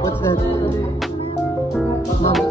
What's that? Mama,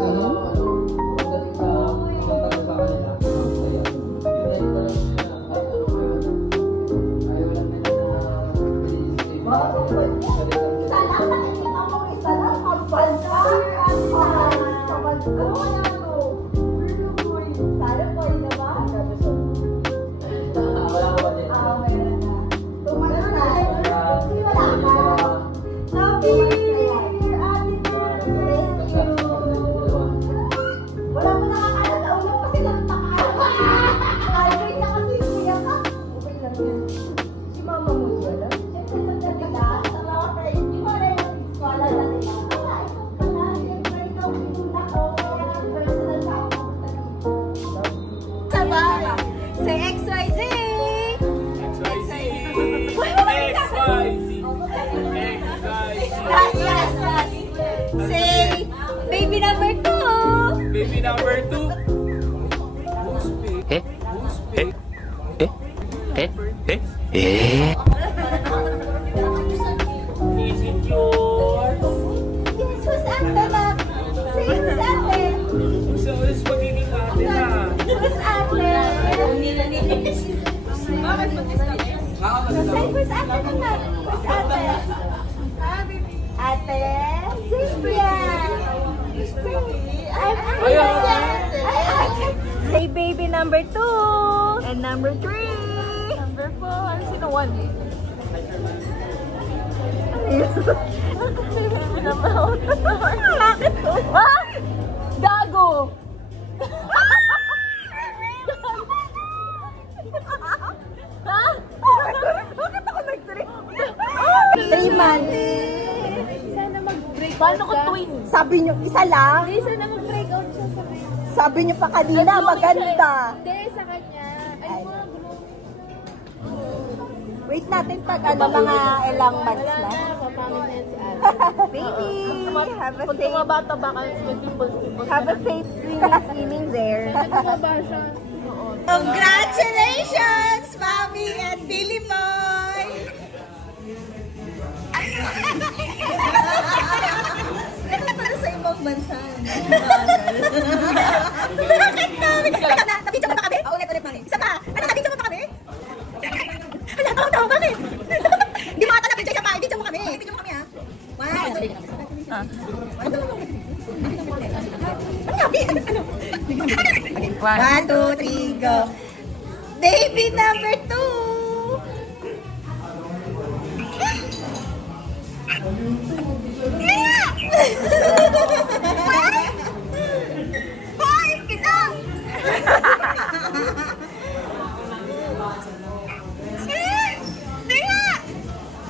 Say, baby number 2. Baby number 2. Is it yours? Yes, who's ate na? Say, who's ate? So, is magiging ate na. Who's ate? Bakit buntis na kayo? Say, who's ate na? Who's ate? Ate? Cynthia! I'm ate! Say, baby number 2. And number 3. Number 4. Sino 1? Bakit to? Gago! Ha? Bakit ako nag-trip? 3 months. Sana mag-break out. Paano ko twin? Sabi nyo, isa lang? Hindi, sana mag-break out siya sa kanya. Sabi nyo pa kanina, maganda. Hindi, sa kanya. Ay, mga gulo. Wait natin pag ano, mga ilang months Wala na. na, mapangit na yan si Ate. Baby, have a Pag safe, tumabata ba ka, pimples. have a safe swimming there. Tumaba siya. Congratulations, Mommy and Billy Boy! Para sa ibang bansa. Bakit namin? Napidyo mo pa kami? Ulit, Mami. Isa pa. Ano, napidyo mo pa kami? Wala, tawa, bakit? Hindi mo ata napidyo, isa pa. Ibidyo mo kami. Ibidyo mo kami, ha? Wow. Ano natin? Ano? 1, 2, 3, go. Baby number 2.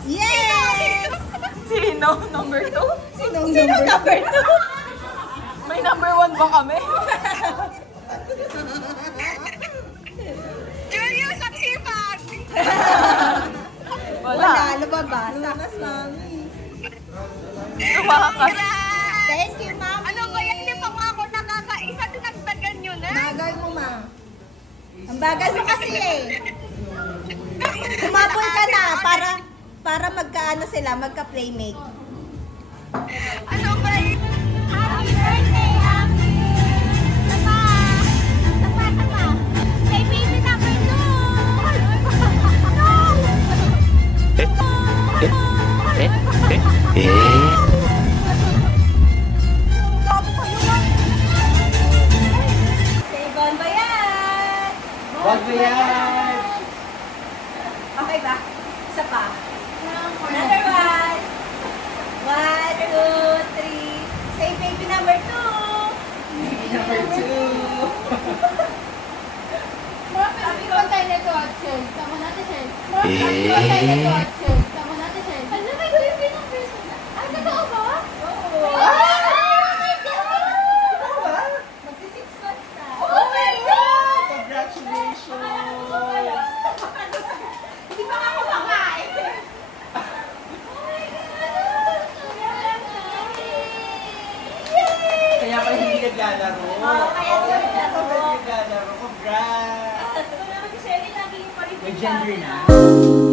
Yes! Sino? Number 2? Sino number 2? May number 1 ba kami? Julius at Sipag! Wala. Lumabas. Sakas, Mami. Tumakas. Thank you, Mami. Ano ba yan? Hindi pa nga ako nakakaisa. Dinagdagan nyo na. Bagal mo, Ma. Ang bagal mo kasi eh. Kumapon ka na para magkaano sila, magka-playmate. Ano ba yan? Happy birthday, Happy! Sapa! Sapa! Say baby number 2! Say bon voyage! Bon voyage! Okay ba? Isa pa. Another one. 1, 2, 3. Say baby number 2. Number 2! Happy birthday na to, Axel. Tama natin, Shel. Happy birthday na to, Axel. Tama natin, Shel. Ano, may gawin din ng person na? Ah, totoo ba? Oo. Magsi 6 months na. Oh my God! Congratulations! Hindi pa nga kumakain. naglalaro. kaya di kami naglalaro. Naglalaro. Congrats! Ito naman si Shelly, lagi yung palit May gender na.